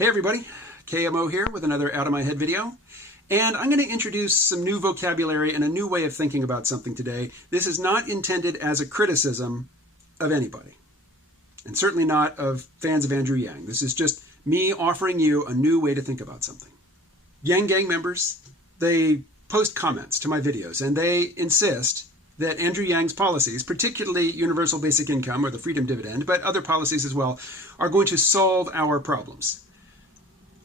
Hey everybody, KMO here with another Out of My Head video. And I'm going to introduce some new vocabulary and a new way of thinking about something today. This is not intended as a criticism of anybody, and certainly not of fans of Andrew Yang. This is just me offering you a new way to think about something. Yang Gang members, they post comments to my videos, and they insist that Andrew Yang's policies, particularly universal basic income or the Freedom Dividend, but other policies as well, are going to solve our problems.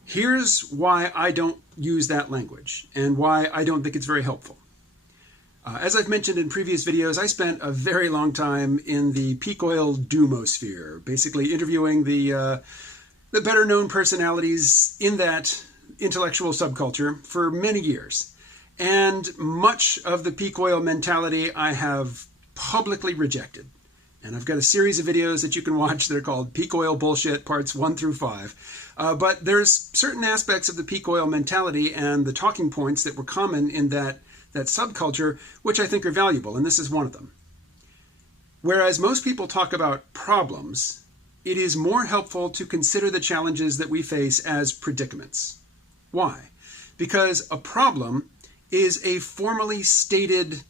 Here's why I don't use that language and why I don't think it's very helpful. As I've mentioned in previous videos, I spent a very long time in the peak oil doomosphere, basically interviewing the better known personalities in that intellectual subculture for many years. And much of the peak oil mentality I have publicly rejected. And I've got a series of videos that you can watch that are called Peak Oil Bullshit, parts 1 through 5. But there's certain aspects of the peak oil mentality and the talking points that were common in that subculture, which I think are valuable, and this is one of them. Whereas most people talk about problems, it is more helpful to consider the challenges that we face as predicaments. Why? Because a problem is a formally stated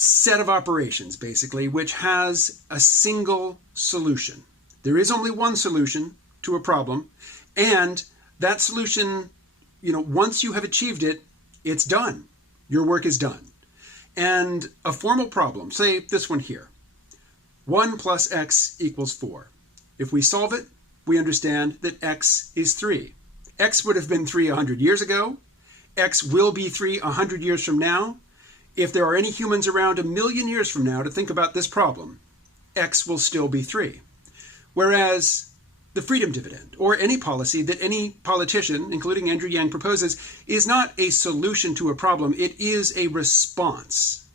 set of operations, basically, which has a single solution. There is only one solution to a problem, and that solution, once you have achieved it, it's done. Your work is done. And a formal problem, say this one here, 1 plus x equals 4. If we solve it, we understand that x is 3. X would have been 3 100 years ago. X will be 3 100 years from now. If there are any humans around 1,000,000 years from now to think about this problem, X will still be 3. Whereas the Freedom Dividend, or any policy that any politician, including Andrew Yang, proposes, is not a solution to a problem. It is a response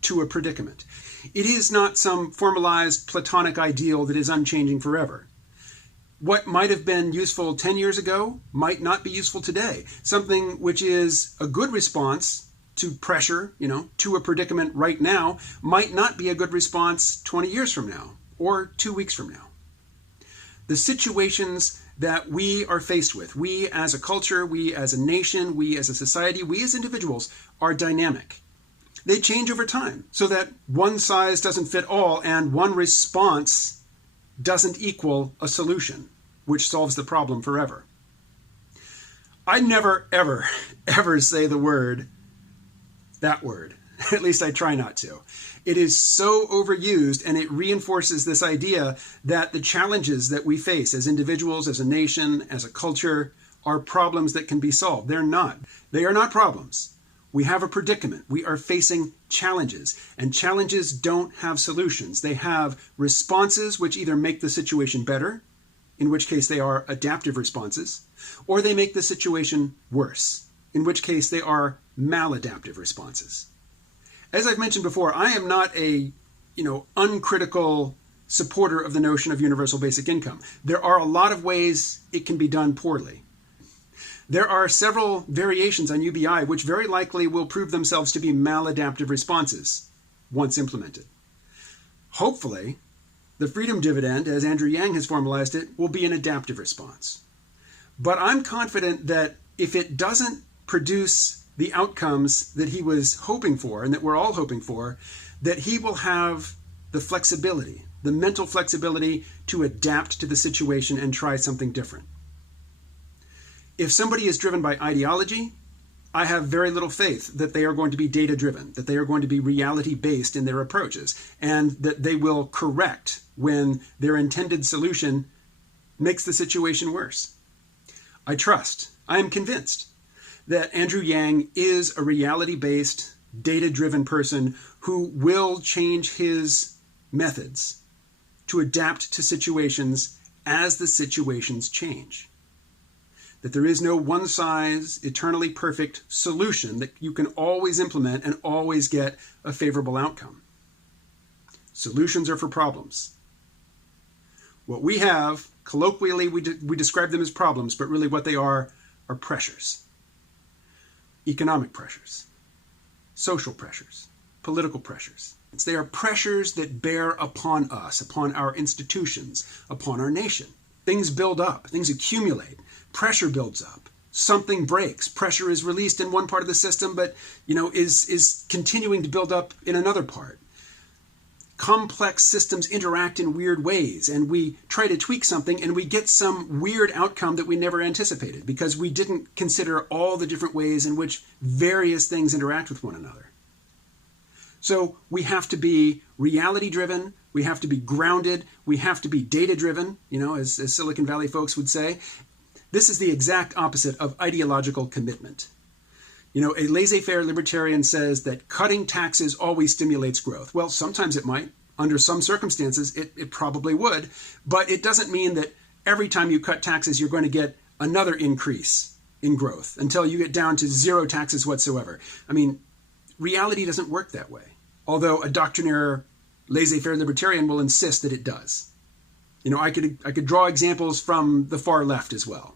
to a predicament. It is not some formalized Platonic ideal that is unchanging forever. What might have been useful 10 years ago might not be useful today. Something which is a good response to pressure, to a predicament right now, might not be a good response 20 years from now or 2 weeks from now. The situations that we are faced with, we as a culture, we as a nation, we as a society, we as individuals, are dynamic. They change over time so that one size doesn't fit all and one response doesn't equal a solution which solves the problem forever. I never, ever, ever say that word. At least I try not to. It is so overused, and it reinforces this idea that the challenges that we face as individuals, as a nation, as a culture, are problems that can be solved. They're not. They are not problems. We have a predicament. We are facing challenges, and challenges don't have solutions. They have responses which either make the situation better, in which case they are adaptive responses, or they make the situation worse, in which case they are maladaptive responses. As I've mentioned before, I am not a, uncritical supporter of the notion of universal basic income. There are a lot of ways it can be done poorly. There are several variations on UBI which very likely will prove themselves to be maladaptive responses once implemented. Hopefully, the Freedom Dividend, as Andrew Yang has formalized it, will be an adaptive response. But I'm confident that if it doesn't produce the outcomes that he was hoping for and that we're all hoping for, that he will have the flexibility, the mental flexibility to adapt to the situation and try something different. If somebody is driven by ideology, I have very little faith that they are going to be data-driven, that they are going to be reality-based in their approaches, and that they will correct when their intended solution makes the situation worse. I am convinced that Andrew Yang is a reality-based, data-driven person who will change his methods to adapt to situations as the situations change. That there is no one-size, eternally perfect solution that you can always implement and always get a favorable outcome. Solutions are for problems. What we have, colloquially, we describe them as problems, but really what they are pressures. Economic pressures, social pressures, political pressures. They are pressures that bear upon us, upon our institutions, upon our nation. Things build up, things accumulate, pressure builds up, something breaks, pressure is released in one part of the system, but is continuing to build up in another part. Complex systems interact in weird ways, and we try to tweak something and we get some weird outcome that we never anticipated because we didn't consider all the different ways in which various things interact with one another. So we have to be reality-driven, we have to be grounded, we have to be data-driven, as Silicon Valley folks would say. This is the exact opposite of ideological commitment. A laissez-faire libertarian says that cutting taxes always stimulates growth. Well, sometimes it might. Under some circumstances, it probably would. But it doesn't mean that every time you cut taxes, you're going to get another increase in growth until you get down to zero taxes whatsoever. Reality doesn't work that way. Although a doctrinaire laissez-faire libertarian will insist that it does. I could draw examples from the far left as well.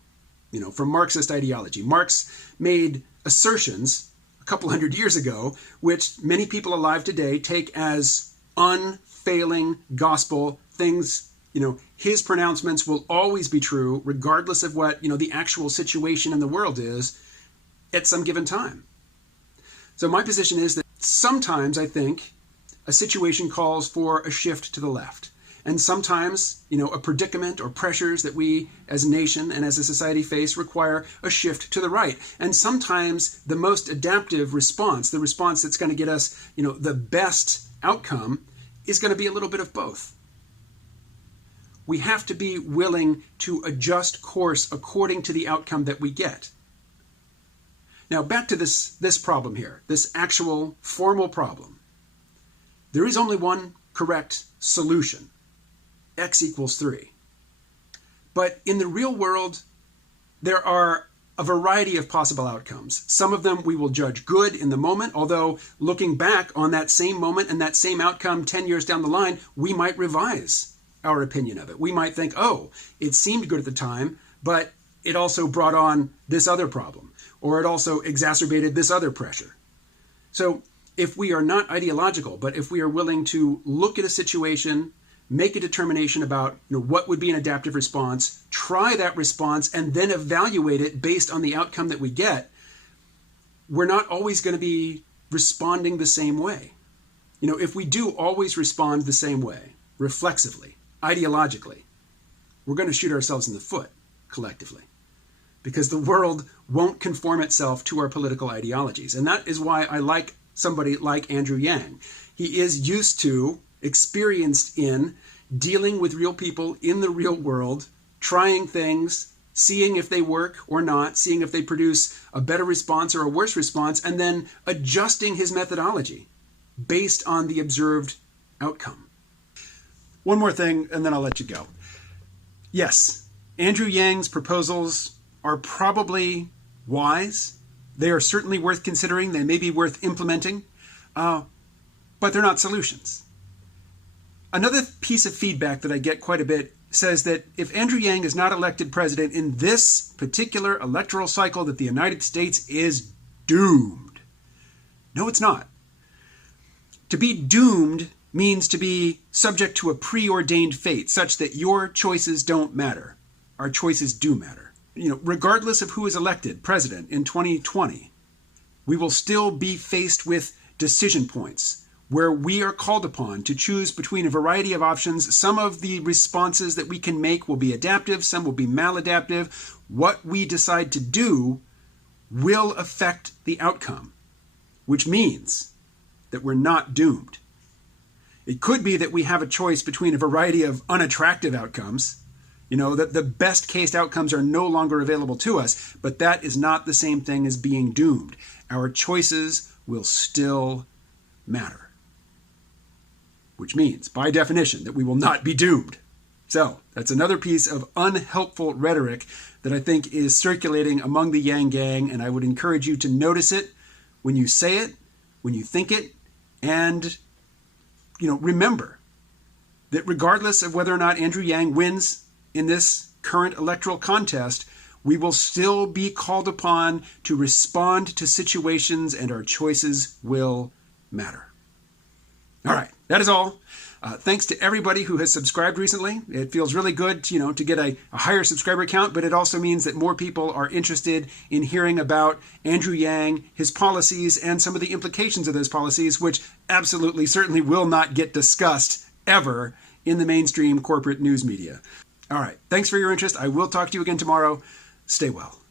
From Marxist ideology. Marx made assertions a couple hundred years ago, which many people alive today take as unfailing gospel things. His pronouncements will always be true, regardless of what, the actual situation in the world is at some given time. So my position is that sometimes I think a situation calls for a shift to the left. And sometimes, a predicament or pressures that we as a nation and as a society face require a shift to the right. And sometimes the most adaptive response, the response that's going to get us, the best outcome, is going to be a little bit of both. We have to be willing to adjust course according to the outcome that we get. Now, back to this problem here, this actual formal problem. There is only one correct solution. X equals 3. But in the real world, there are a variety of possible outcomes. Some of them we will judge good in the moment, although looking back on that same moment and that same outcome 10 years down the line, we might revise our opinion of it. We might think, oh, it seemed good at the time, but it also brought on this other problem, or it also exacerbated this other pressure. So if we are not ideological, but if we are willing to look at a situation, make a determination about what would be an adaptive response, try that response, and then evaluate it based on the outcome that we get, we're not always going to be responding the same way. If we do always respond the same way, reflexively, ideologically, we're going to shoot ourselves in the foot collectively because the world won't conform itself to our political ideologies. And that is why I like somebody like Andrew Yang. He is used to, experienced in dealing with real people in the real world, trying things, seeing if they work or not, seeing if they produce a better response or a worse response, and then adjusting his methodology based on the observed outcome. One more thing, and then I'll let you go. Yes, Andrew Yang's proposals are probably wise. They are certainly worth considering. They may be worth implementing, but they're not solutions. Another piece of feedback that I get quite a bit says that if Andrew Yang is not elected president in this particular electoral cycle, that the United States is doomed. No, it's not. To be doomed means to be subject to a preordained fate, such that your choices don't matter. Our choices do matter. Regardless of who is elected president in 2020, we will still be faced with decision points where we are called upon to choose between a variety of options. Some of the responses that we can make will be adaptive, some will be maladaptive. What we decide to do will affect the outcome, which means that we're not doomed. It could be that we have a choice between a variety of unattractive outcomes, that the best case outcomes are no longer available to us, but that is not the same thing as being doomed. Our choices will still matter, which means, by definition, that we will not be doomed. So that's another piece of unhelpful rhetoric that I think is circulating among the Yang Gang, and I would encourage you to notice it when you say it, when you think it, and remember that regardless of whether or not Andrew Yang wins in this current electoral contest, we will still be called upon to respond to situations, and our choices will matter. All right. That is all. Thanks to everybody who has subscribed recently. It feels really good, to get a higher subscriber count, but it also means that more people are interested in hearing about Andrew Yang, his policies, and some of the implications of those policies, which absolutely, certainly will not get discussed ever in the mainstream corporate news media. All right. Thanks for your interest. I will talk to you again tomorrow. Stay well.